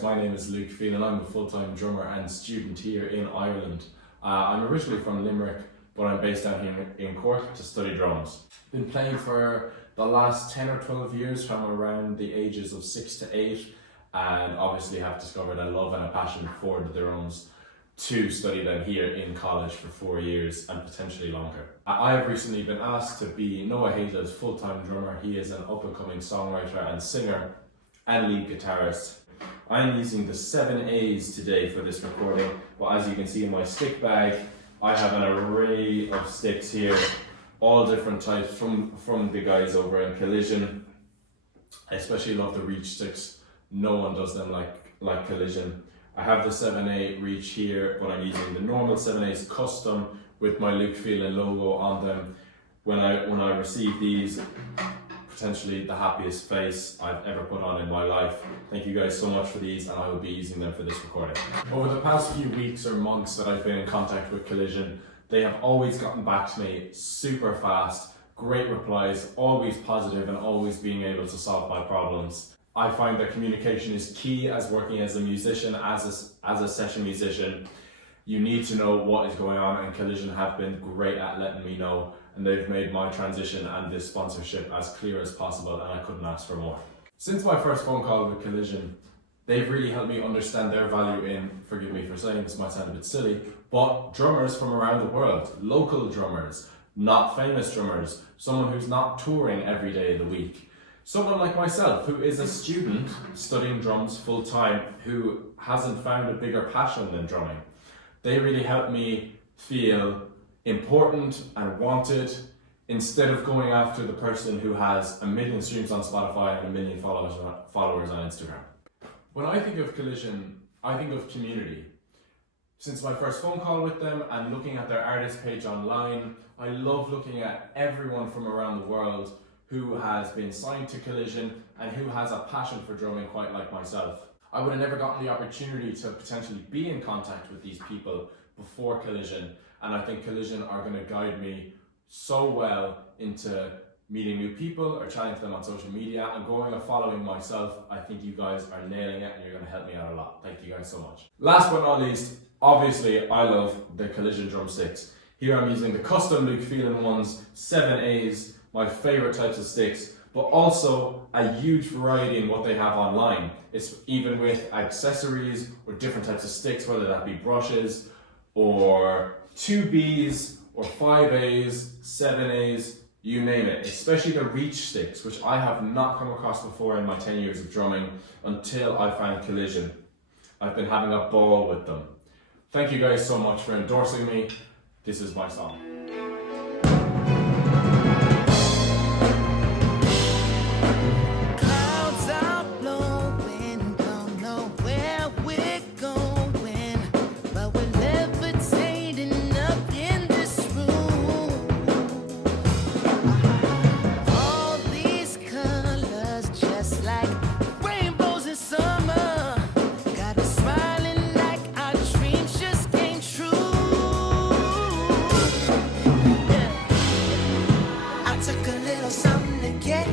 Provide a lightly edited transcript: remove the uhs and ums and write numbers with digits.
guys, my name is Luke Phelan. I'm a full-time drummer and student here in Ireland. I'm originally from Limerick, but I'm based down here in Cork to study drums. Been playing for the last 10 or 12 years from around the ages of 6 to 8, and obviously have discovered a love and a passion for the drums to study them here in college for 4 years and potentially longer. I have recently been asked to be Noah Hayden's full-time drummer. He is an up-and-coming songwriter and singer and lead guitarist. I'm using the 7As today for this recording, but as you can see in my stick bag, I have an array of sticks here, all different types from the guys over in Collision. I especially love the reach sticks. No one does them like Collision. I have the 7A reach here, but I'm using the normal 7As custom with my Luke Phelan logo on them. When I received these, potentially the happiest face I've ever put on in my life. Thank you guys so much for these, and I will be using them for this recording. Over the past few weeks or months that I've been in contact with Collision, they have always gotten back to me super fast, great replies, always positive and always being able to solve my problems. I find that communication is key as working as a musician, as a session musician. You need to know what is going on, and Collision have been great at letting me know, and they've made my transition and this sponsorship as clear as possible, and I couldn't ask for more. Since my first phone call with Collision, they've really helped me understand their value in, forgive me for saying this might sound a bit silly, but drummers from around the world, local drummers, not famous drummers, someone who's not touring every day of the week. Someone like myself, who is a student studying drums full time, who hasn't found a bigger passion than drumming. They really helped me feel important and wanted, instead of going after the person who has 1 million streams on Spotify and 1 million followers on Instagram. When I think of Collision, I think of community. Since my first phone call with them and looking at their artist page online, I love looking at everyone from around the world who has been signed to Collision and who has a passion for drumming, quite like myself. I would have never gotten the opportunity to potentially be in contact with these people before Collision, and I think Collision are going to guide me so well into meeting new people or chatting to them on social media and growing a following myself. I think you guys are nailing it and you're going to help me out a lot. Thank you guys so much. Last but not least, obviously I love the Collision drumsticks. Here I'm using the custom Luke Phelan ones, 7As, my favorite types of sticks, but also a huge variety in what they have online. It's even with accessories or different types of sticks, whether that be brushes or 2Bs or 5As, 7As, you name it. Especially the reach sticks, which I have not come across before in my 10 years of drumming until I found Collision. I've been having a ball with them. Thank you guys so much for endorsing me. This is my song. Something to get